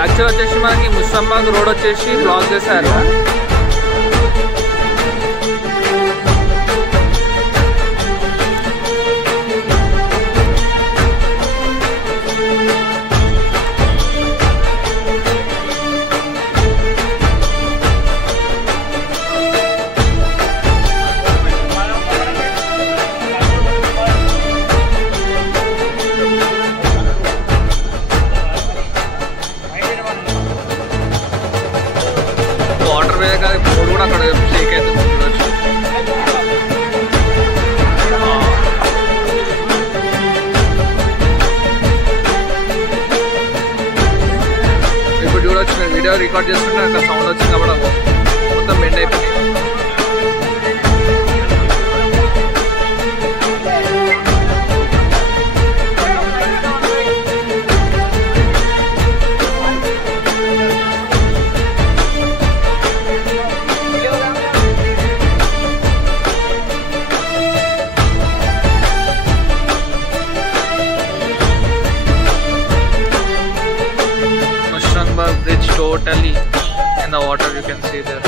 Actual వచ్చేసి మనకి ముషంబాగ్ road వచ్చేసి బ్లాక్ చేశారు. బోర్డు కూడా అక్కడ షేక్ అవుతుంది చూడొచ్చు. ఇప్పుడు చూడొచ్చు నేను వీడియో రికార్డ్ చేస్తుంటే అక్కడ సౌండ్ వచ్చింది కాబట్టి మొత్తం బెండ్ అయిపోయింది. Bridge totally in the water, you can see there.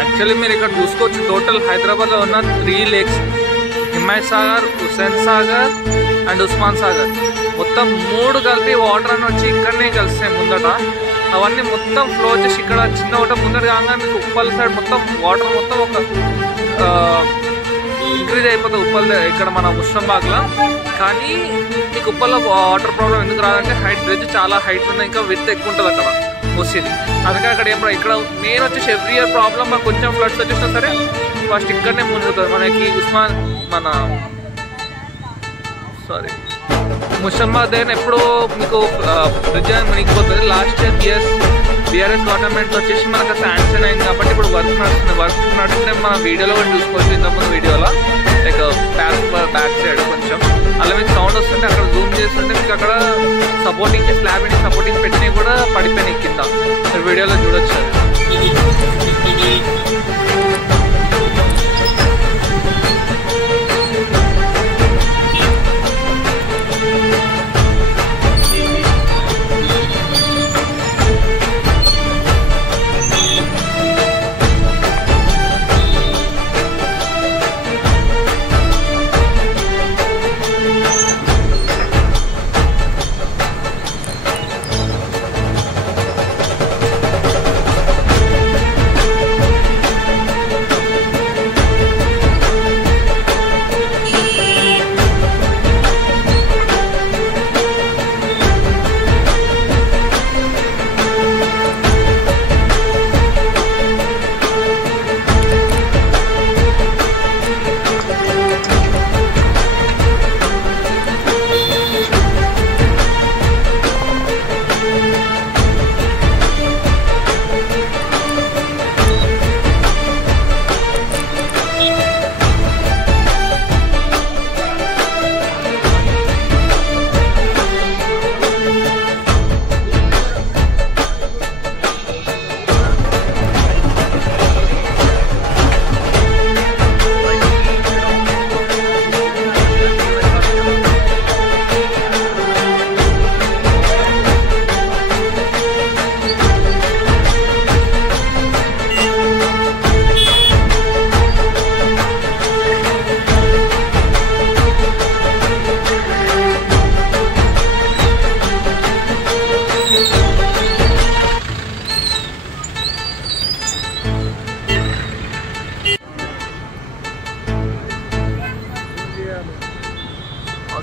Actually మీరు ఇక్కడ చూసుకోవచ్చు టోటల్ హైదరాబాద్లో ఉన్న 3 లేక్స్, హిమాయత్ సాగర్, హుస్సేన్ సాగర్ అండ్ ఉస్మాన్ సాగర్, మొత్తం 3 కలిపి వాటర్ అని వచ్చి ఇక్కడనే కలిస్తాయి ముందట. అవన్నీ మొత్తం ఫ్లో వచ్చేసి ఇక్కడ చిన్న ఒకట ముందట కాగానే మీకు ఉప్పల్ సైడ్ మొత్తం వాటర్ మొత్తం ఒక ఇంక్రీజ్ అయిపోతుంది ఉప్పల్ ఇక్కడ మన ముషంబాగ్లో. కానీ మీకు ఉప్పల్లో వాటర్ ప్రాబ్లం ఎందుకు రాదంటే హైట్ బ్రిడ్జ్ చాలా హైట్ ఉంది, ఇంకా విత్ ఎక్కువ ఉంటుంది అక్కడ మూసేది. అందుకే అక్కడ ఇక్కడ మెయిన్ వచ్చేసి ఎవ్రీ ఇయర్ ప్రాబ్లం మనకు కొంచెం ఫ్లడ్స్ వచ్చేసినా సరే ఫస్ట్ ఇక్కడనే మునుగుతుంది. మనకి ముషంబాగ్ దగ్గర ఎప్పుడు మీకు బ్రిడ్జ్ అని మునిగిపోతుంది. లాస్ట్ ఇయర్ బీఆర్ఎస్ గవర్నమెంట్ వచ్చేసి మనకు శాంక్షన్ అయింది కాబట్టి ఇప్పుడు వర్క్ నడుస్తుంది. మన వీడియోలో కూడా చూసుకోవచ్చు, ఇంతకుముందు వీడియోలో లైక్ బ్యాక్ సైడ్ కొంచెం అలా మీకు సౌండ్ వస్తుంటే అక్కడ జూమ్ చేస్తుంటే మీకు అక్కడ సపోర్టింగ్ స్లాబ్ అండ్ సపోర్టింగ్ పెట్టినవి కూడా పడిపోయినాయి కింద, మీరు వీడియోలో చూడొచ్చు.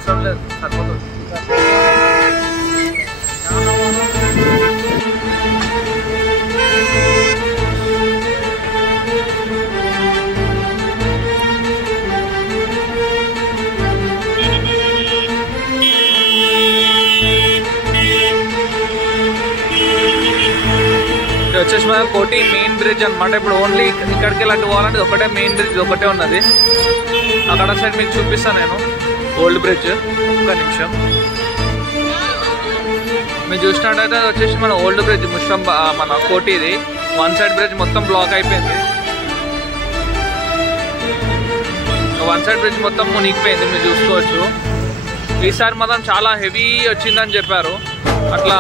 అవసరం లేదు, సరిపోతుంది. వచ్చేసి మన కోటి మెయిన్ బ్రిడ్జ్ అనమాట. ఇప్పుడు ఓన్లీ ఇక్కడికి వెళ్ళి అటు పోవాలంటే ఒకటే మెయిన్ బ్రిడ్జ్ ఒకటే ఉన్నది. అక్కడ సైడ్ మీకు చూపిస్తాను నేను ఓల్డ్ బ్రిడ్జ్. ఒక్క నిమిషం. మీరు చూసినట్టయితే వచ్చేసి మన ఓల్డ్ బ్రిడ్జ్ ముష్రం మన కోటిది. వన్ సైడ్ బ్రిడ్జ్ మొత్తం బ్లాక్ అయిపోయింది. వన్ సైడ్ బ్రిడ్జ్ మొత్తం మునిగిపోయింది, మీరు చూసుకోవచ్చు. ఈసారి మాత్రం చాలా హెవీ వచ్చిందని చెప్పారు. అట్లా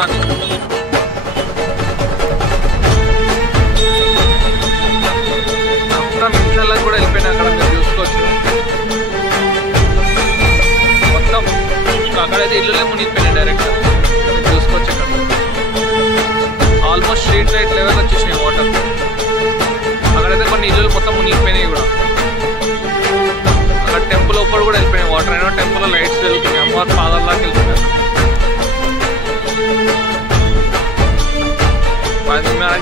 మొత్తం ఇంట్లోకి కూడా వెళ్ళిపోయినా అక్కడ మీరు చూసుకోవచ్చు. మొత్తం అక్కడైతే ఇల్లులే మునిగిపోయినాయి డైరెక్ట్ చూసుకోవచ్చు. ఇక్కడ ఆల్మోస్ట్ స్ట్రీట్ లైట్ లెవెల్ వచ్చేసినాయి వాటర్. అక్కడైతే కొన్ని ఇల్లులు మొత్తం మునిగిపోయినాయి కూడా. అక్కడ టెంపుల్ లోపల కూడా వెళ్ళిపోయినాయి వాటర్. అయినా టెంపుల్లో లైట్స్ వెళ్తున్నాయి, అమ్మవారి పాదాల్లాగా వెళ్తున్నాయి.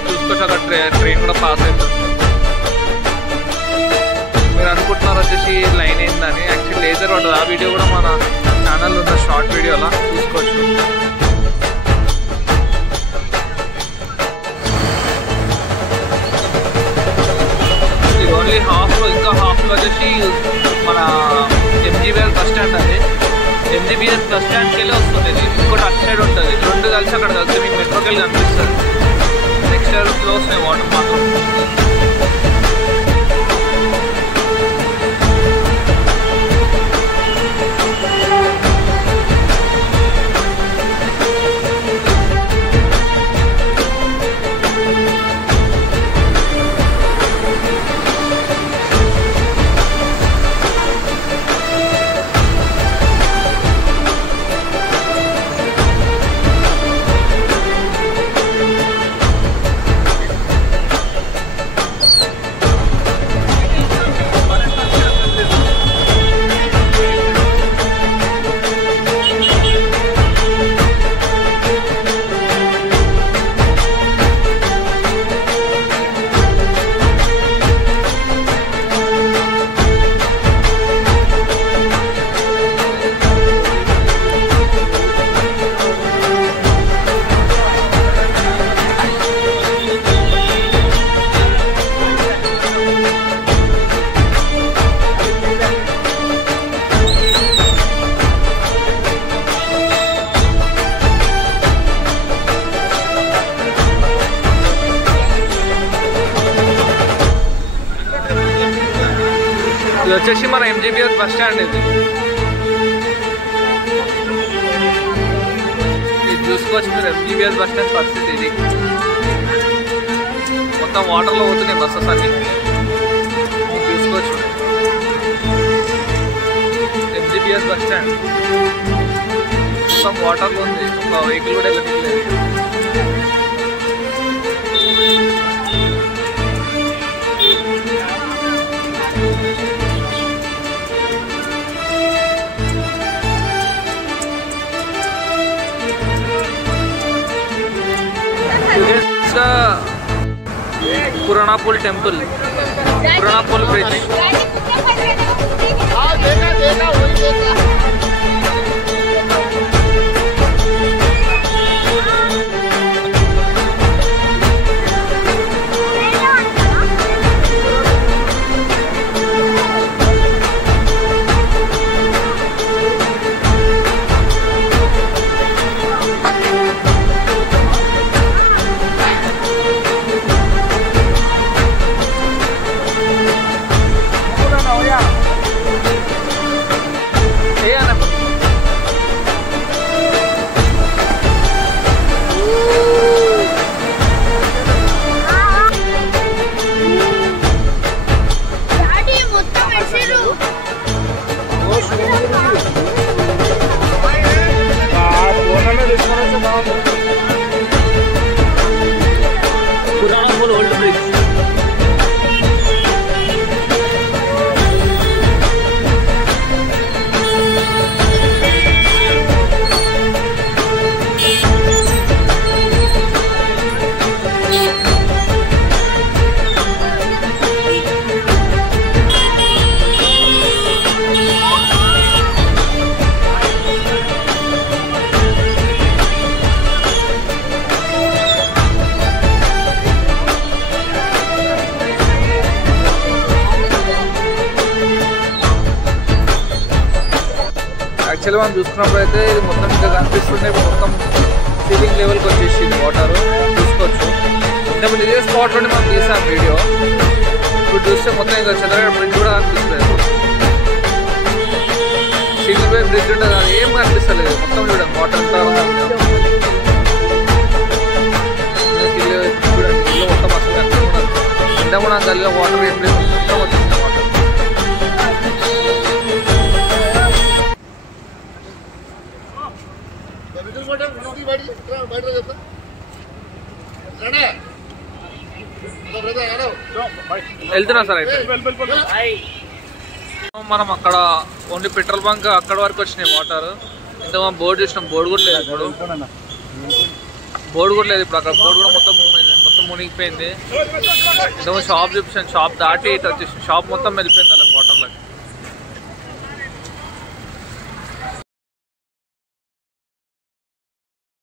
చూసుకోవచ్చు అక్కడ ట్రైన్ కూడా పాస్ అవుతుంది. మీరు అనుకుంటున్నారు వచ్చేసి లైన్ అయిందని, యాక్చువల్లీ లేజర్ పడుతుంది. ఆ వీడియో కూడా మన ఛానల్లో ఉన్న షార్ట్ వీడియోలా చూసుకోవచ్చు. ఇది ఓన్లీ హాఫ్లో, ఇంకా హాఫ్లో వచ్చేసి మన ఎంజీబీఆర్ బస్ స్టాండ్. అది ఎంజీబీఆర్ బస్ స్టాండ్కి వెళ్ళి వస్తుంది. ఇది ఇంకోటి అటు సైడ్ ఉంటుంది. రెండు కలిసి అక్కడ కలిసి మీకు మెట్రోకి వెళ్ళి కనిపిస్తుంది. నెక్స్ట్ ఇయర్ క్లోజ్ వాటర్ మాత్రం. ఇది వచ్చేసి మన ఎంజీబీఆర్ బస్ స్టాండ్. ఇది చూసుకోవచ్చు మీరు ఎంజీబీఆర్ బస్ స్టాండ్ పరిస్థితి. ఇది మొత్తం వాటర్లో పోతున్నాయి బస్సెస్ అన్ని, మీరు చూసుకోవచ్చు. ఎంజీబీఆర్ బస్ స్టాండ్ మొత్తం వాటర్లో ఉంది. ఒక వెహికల్ కూడా వెళ్ళట్లేదు. Puranapul temple, Puranapul bridge. యాక్చువల్గా మనం చూసుకున్నప్పుడు అయితే ఇది మొత్తం ఇంకా కనిపిస్తుంటే మొత్తం సీలింగ్ లెవెల్కి వచ్చేసింది వాటర్ చూసుకోవచ్చు. ఇంతకుముందు ఇదే స్పాట్ నుండి మనం తీసాం వీడియో. ఇప్పుడు చూస్తే మొత్తం ఇంకా చంద్రగఢ బ్రిడ్జ్ కూడా కనిపిస్తుంది. సింగిల్ వే బ్రిడ్జ్ ఉంటుంది కదా, ఏం కనిపిస్తలేదు. మొత్తం చూడండి వాటర్ అంతా చూడండి. ఇల్లు మొత్తం అసలు కనిపిస్తున్నారు. ఇంత కూడా గల్లీలో వాటర్ ఏం లేదు, మొత్తం వచ్చేసింది వాటర్. వెళ్తున్నా సార్. అయితే మనం అక్కడ ఓన్లీ పెట్రోల్ బంక్ అక్కడ వరకు వచ్చినాయి వాటర్. ఇంత మనం బోర్డు చూసినాం, బోర్డు కూడా లేదు ఇప్పుడు. బోర్డు కూడా లేదు ఇప్పుడు. అక్కడ బోర్డు కూడా మొత్తం మునిగిపోయింది. ఇంత షాప్ చూపించాను, షాప్ దాటి ఇటు వచ్చేసి షాప్ మొత్తం వెళ్ళిపోయింది అలా.